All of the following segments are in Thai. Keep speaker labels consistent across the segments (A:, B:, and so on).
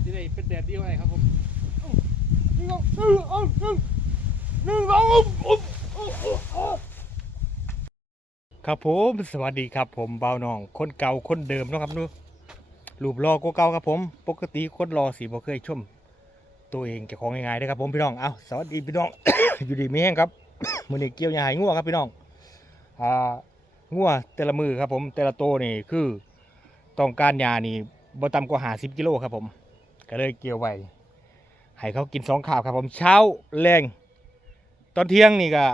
A: จจะได้เป็นแดดเดียวไงครับผมครับผมสวัสดีครับผมเบาหนอง คนเก่าคนเดิมนะครับนูรูปรอก็เก่าครับผม ปกติคนรอสีบ่เคยชม ตัวเองเก็บของง่ายๆเด้ครับผมพี่น้องเอาสวัสดีพี่น้อง อยู่ดีไมีแห้งครับมือนี้เกี่ยวหญ้าให้งัวครับพี่น้องอ่างัวแต่ละมือครับผมแต่ละโตนี่คือต้องการหญ้านี่บ่ต่ำกว่าห้าสิบกิโลครับผม ก็เลยเกี่ยวไว้ให้เขากินสองข้าวครับผมเช้าแรงตอนเที่ยงนี่ก็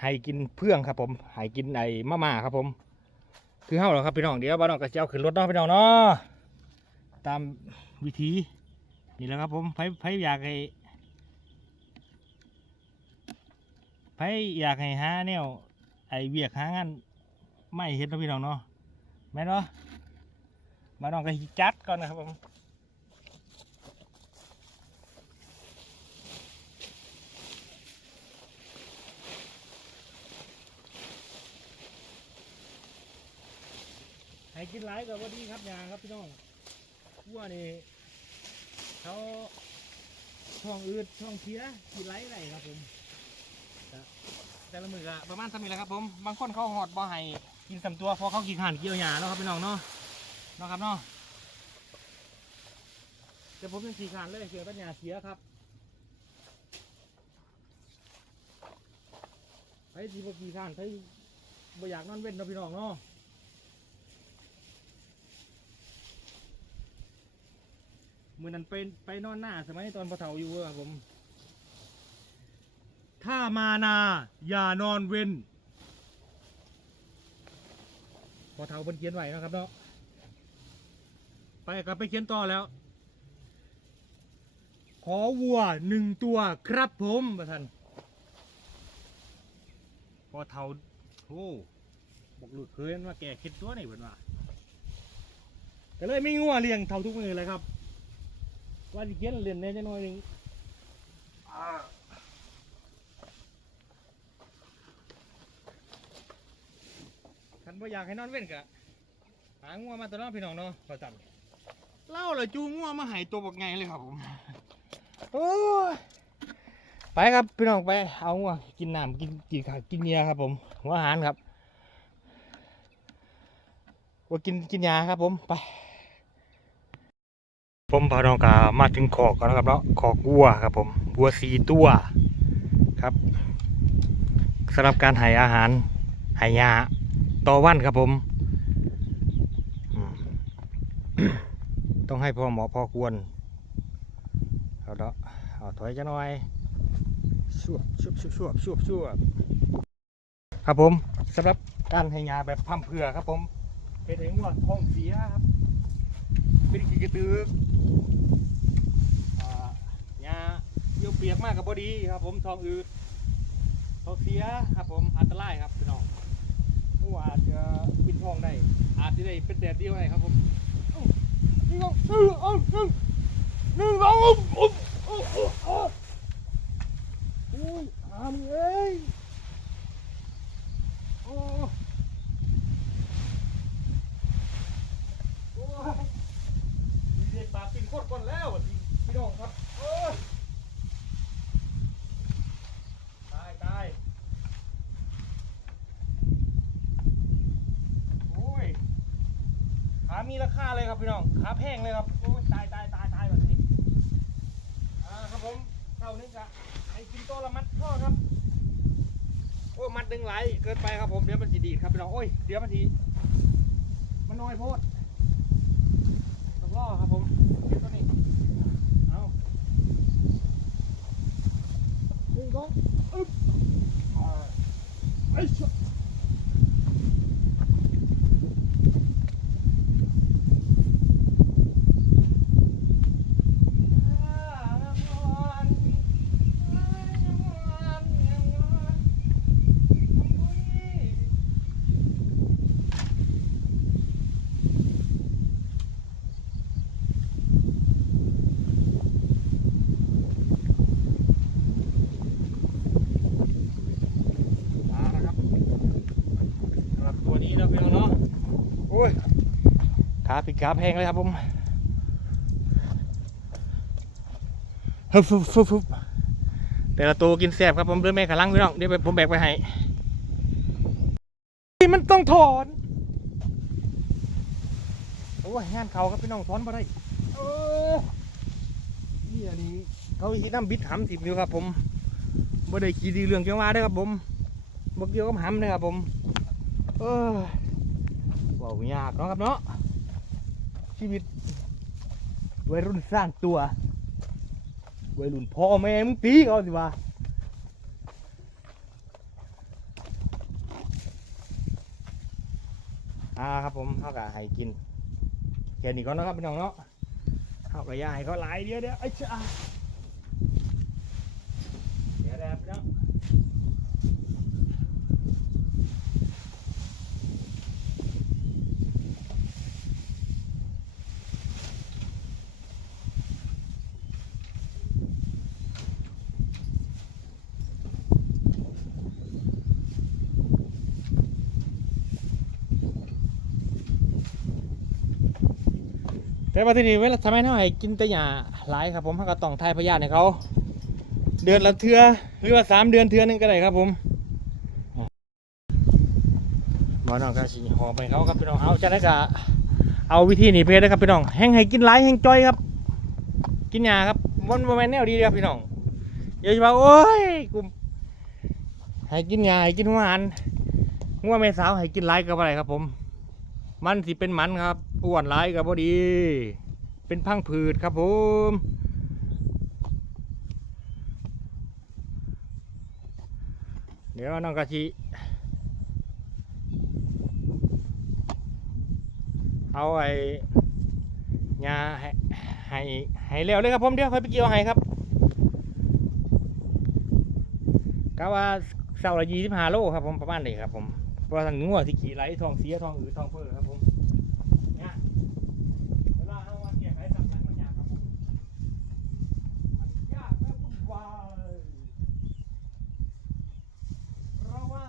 A: ให้กินเพื่องครับผมให้กินไอ้มะม่าครับผม คือเฮาเหรอครับพี่น้องเดี๋ยวบ้านน้องก็จะเอาขึ้นรถเนาะพี่น้องเนาะตามวิธีนี่แหละครับผมไผไผอยากให้ไผอยากให้หาแนวไอ้เวียกหางานไม่เห็นนะพี่น้องเนาะแม่นเนาะมาน้องก็สิจัดก่อนนะครับผม ให้กินหลายกับว่าดีครับยางครับพี่น้องวัวนี่เขาช่องอืดช่องเสียกินไรไรครับผมแต่ละมือก็ประมาณสามีแล้วครับผมบางคนเขาหอดบ่ให้กินสำตัวเพราะเขากินห่านเกี่ยวหญ้าเนาะครับพี่น้องเนาะเนาะครับเนาะแต่ผมยังขี่ขานเลยเกี่ยวกับหญ้าเสียครับไปที่บ่ขี่ขานไปบ่อยากนอนเว้นนะพี่น้องเนาะ มือนั้นไปไปนอนหน้าสมัยตอนพอเฒ่าอยู่อะผม ถ้ามานา อย่านอนเว้นพอเฒ่าเพิ่นเขียนไว้เนาะครับเนาะไปกลับไปเขียนต่อแล้ว ขอวัวหนึ่งตัวครับผมประท่านพอเฒ่าโอ้บอกหลุดเคยว่าแกคิดตัวนี่เพิ่นว่าก็เลยไม่งัวเลี้ยงเทาทุกมือเลยครับ ว่าจะเขียนเรียนแหน่จังหน่อยหนึงอ่าคันบ่อยากให้นอนเว้นกะหางัวมาตัวน้องพี่น้องเนาะประจำเล่าเลยจูงงัวมาใหายตัวบักไงเลยครับผมโอ้ยไปครับพี่น้องไปเอางัวกินน้ำกินกินข้าวกินเนียครับ ผมหัวอาหารครับว่ากินกินยาครับผมไป ผมพาน้องกามาถึงขอกกันแล้วครับเนาะขอกวัวครับผมวัวสีตัวครับสำหรับการให้อาหารให้ยาต่อวันครับผมต้องให้พ่อหมอพอควรเอาเนาะเอาถอยจะหน่อยชั่วชั่วชั่วชั่วชั่วชั่วครับผมสำหรับการให้ยาแบบพั่มเพื่อครับผมเป็นไอ้งัวท้องเสียครับ เป็นขี้กระตืออ่าหญ้าเยี่ยวเปียกมากกับบอดีครับ ผมทองอืดทองเสียครับผมอันตรายครับพี่น้องผู้อาจจะกินทองได้ อาจจะได้เป็นแดดเดียวได้ครับผมนี่ก็หนึ่งเอาหนึ่งหนึ่งสองอุ๊บอุ๊บอุ๊บอุ๊บอุ๊บอุ้ยหามเอ้ยโอ้ กินโคตรก่อนแล้วอ่พี่น้องครับโอ้ยตายตายโอ้ยขามีราคาเลยครับพี่น้องขาแพงเลยครับโอ้ยตายตายตายตายแบบนี้อ่าครับผมเท่านี้จะให้กินตัวละมัดพ่อครับโอ้มัดหนึ่งไหลเกินไปครับผมเดี๋ยวมันสีดีดครับพี่น้องโอ้ยเดี๋ยวมันสีมันน้อยโพดต้อง ล่อครับผมเดี๋ยวตัวนี้เอาหนึ่งสอนอึ๊บไอ้ชะมาแล้วครับสำหรับตัวนี้นะพี่น้องเนาะ ขาปิดขาแพงเลยครับผมฮึบฟึบฟึบฟึบแต่ละตัวกินแซบครับผมเดินแม่ขาลังพี่น้องเดี๋ยวผมแบกไปให้มันต้องถอน โอ้ยงานเขาครับพี่น้องถอนมาได้เออนี่อันนี้เขาฮิตน้ำบิดหำสิบนิ้วครับ ผมบ่ได้ขี่ดีเรื่องเกี่ยวมาด้ครับผมบ่เกี่ยวกับหำนะครับผม เออเว้ายากเนาะครับเนาะ ชีวิตวัยรุ่นสร้างตัววัยรุ่นพ่อแม่มึงตีเขาสิวะอ่าครับผมเขากะให้กินแค่นี้ก่อนนะครับพี่น้องเนาะเขากะยาให้เขาหลายเดียวเดียวไอ้จ้าเดี๋ยวนะครับพี่น้อง แต่ว่าที่นี่เวลาทำไมเท่าไหร่กินแต่หยาหลายครับผมเขาก็ต้องทายพยาธิให้เขา เดือนละเทือหรือว่าสามเดือนเทือหนึงก็ได้ครับผมหมอน้องก็สิหอไปเขาครับพี่น้องเอาจะได้กะเอาวิธีนี้ไปเลยครับพี่น้องแห้งให้กินหลายแห้งจ้อยครับ กินยาครับมันโมเมนแนวดีครับพี่น้องอย่าจะมาโอ้ยกูให้กินยาให้กินหวานงัวแม่สาวให้กินหลายกับอะไรครับผม มันสิเป็นมันครับอ้วนหลายกับพอดี เป็นพังผืดครับผมเดี๋ยวน้องกะชิเอาไอ้ยาให้ให้ให้เร็วเลยครับผมเดี๋ยวค่อยไปเกี่ยวให้ครับกะว่าเสาร์ละยี่สิบห้าโลครับผมประมาณนี้ครับผม เพราะว่าทางงัวที่ขี่ไหลทองเสียทองอือทองเฟ้อครับผมเนี่ยเวลาเอามาเกี่ยไขสับหลังมันยากครับผมมันยากและวุ่นวายเพราะว่า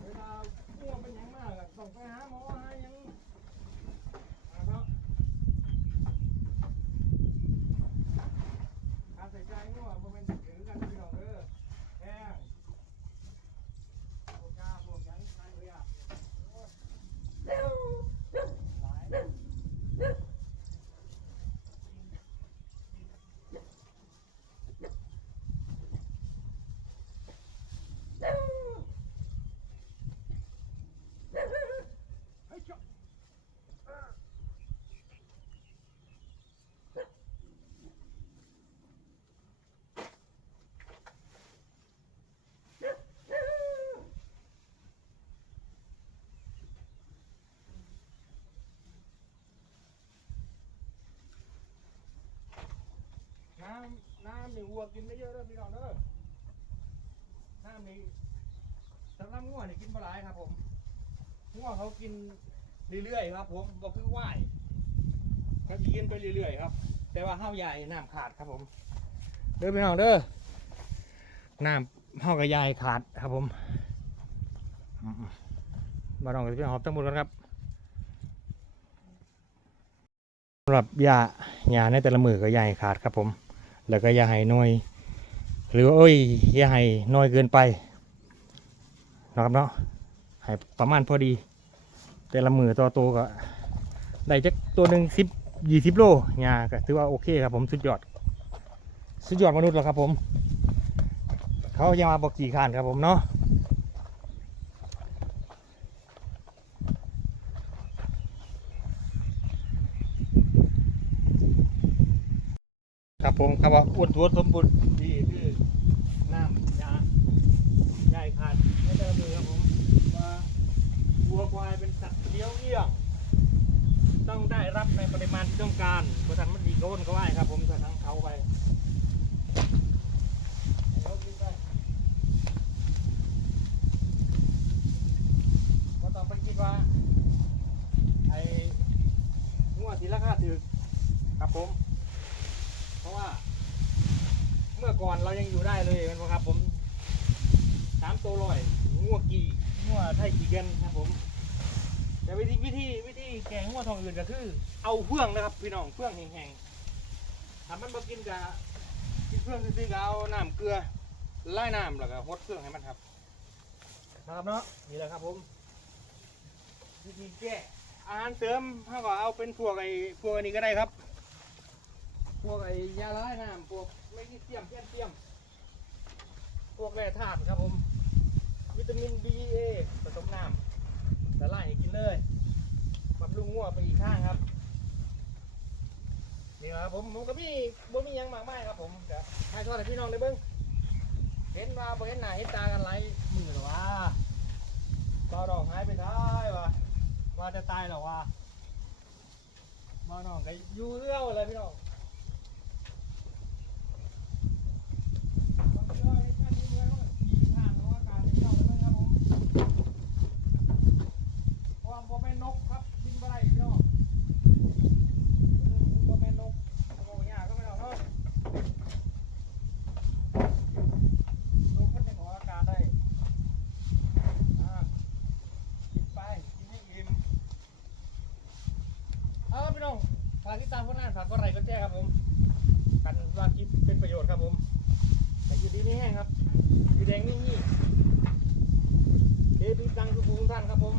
A: เวลางัวเป็นหยังมากอะต้องไปหาหมอหาหยังนะครับ การใส่ใจงัวบ่แม่นสิถือกันพี่น้องเด้อแห้งพวกยาพวกหยังนายเอ้ยอะโอ้ยหลายเฮ้ยเจ้า น้ำน้ำนี่วัว กินได้เยอะเด้อพี่น้องเด้อน้ำนี่สำหรับงัวนี่กินปลาหลายครับ ผมงัวเขากินเรื่อยๆครับ ผมบ่คือว่ายเขากินไปเรื่อยๆครับ แต่ว่าห้าวใหญ่น้ำขาดครับผม เด้อพี่น้องเด้อน้ำห้าวกับยายขาดครับผมมาลองกับพี่น้องครับทั้งหมดกันครับสำหรับยายาในแต่ละมือก็ยายขาดครับผม แล้วก็อย่าให้น้อย หรือว่าเอ้ยอย่าให้น้อยเกินไปนะครับเนาะให้ประมาณพอดี แต่ละมือตัวโตก็ได้จักตัวหนึ่งสิบยี่สิบโลยก็ถือว่าโอเคครับผมสุดยอด สุดยอดมนุษย์แล้วครับผม เขายังมาบอกกี่ขานครับผมเนาะครับ ผมครับว่าอ้วนท้วนสมบูรณ์ดีคือน้ำยาใหญ่ขาดไม่ได้มือครับผมว่าวัวควายเป็นสัตว์เลี้ยวเอี้ยงต้องได้รับในปริมาณที่ต้องการเพราะทางมันดีโกนก็ว่าครับ ผมจะทั้งเขาไปให้เขากินไปก็ต้องไปคิดว่า ไอ้งัวที่ราคาถือครับผม เพราะว่า เมื่อ ก่อนเรายังอยู่ได้เลยแมันบ่ครับผมสามตัวลอยงัวกี่งัวไทยกี่เกนครับผม แต่วิธีวิธีวิธีแกงหัวทองอื่นก็คือ เอาเฟื่องนะครับพี่น้องเฟื่องแห้งๆถ้ามันบ่กินกับกินเฟื่องซื่อๆก็เอาน้ำเกลือไล่น้ำแล้วก็หดเฟื่องให้มันครับนะครับเนาะนี่แหละครับผมวิธีแก้อาหารเสริมเขาก็เอาเป็นพวกไอ้พวกอันนี้ก็ได้ครับ พวกไอ้ยาละลายน้ำพวกไม่กีเซียมแคลเซียม พ วกแร่ธาตุครับผม วิตามิน B A ผสมน้ำละลายให้กินเลยบำรุงงัวไปอีกข้างครับนี่ครับผมผมก็มีบ่มียังมากมายครับผมจะให้ทอดให้พี่น้องได้เบิ่งเห็นว่าบ่เห็นหน้าเห็นตากันไรมือหรอวะบ่าวดอกหายไปท้ายวะว่าจะตายหรอวะบ่าน้องก็อยู่เรื่อเลยพี่น้อง เพราะว่าบ่แม่นนกครับบินบ่ได้พี่น้องเออบ่แม่นนกโอ้ยากก็ไม่เอาเนาะนกมันยังออกอากาศได้อ่ากินไปกินให้อิ่มเอาครับพี่น้องฝากติดตามผลงานฝากกดไลค์กดแชร์ครับผมกันว่าคลิปเป็นประโยชน์ครับผมแต่อยู่ดีไม่แห้งครับอยู่แดงนี่นี่เดบิวตังคือภูมิท่านครับผม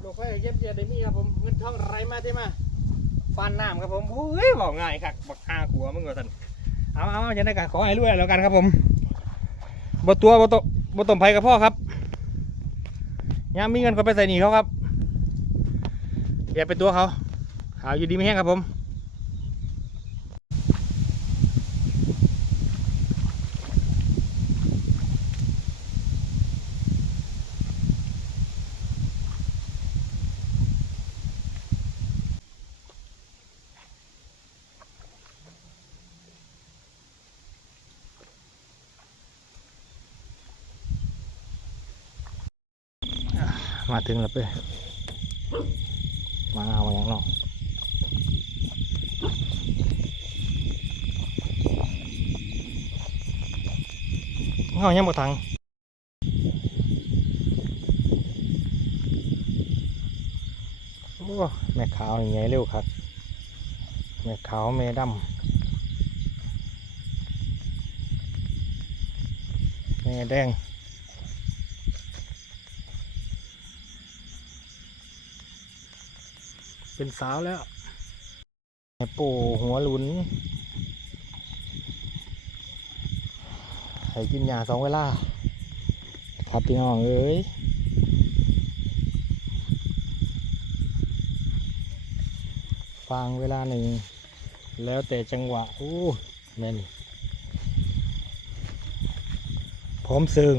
A: โลกไฟเย็บเยียดไดมีครับผมเงินทองไรมาได้มาฟันน้ำครับผมโอ้ยบอกง่ายครับบักหาขัวมึงก็ทันเอาเอาจะได้กันขอให้รวยแล้วกันครับผมบตัวบตบตมไผ่กับพ่อครับยามมีเงินก็ไปใส่หนีเขาครับอย่าไปตัวเขา หาอยู่ดีไม่แห้งครับผมมาถึงแล้วเป้มาเอาอย่างนาะ เงายังบ่ทังโอ้แม่ขาวอย่างไงเร็วครับแม่ขาวแม่ดำแม่แดงเป็นสาวแล้วแม่ปู่หัวหลุน ให้กินยาสองเวลา ครับพี่น้องเอ้ยฟังเวลาหนึ่ง แล้วแต่จังหวะ โอ้แม่นพร้อมซึ่ง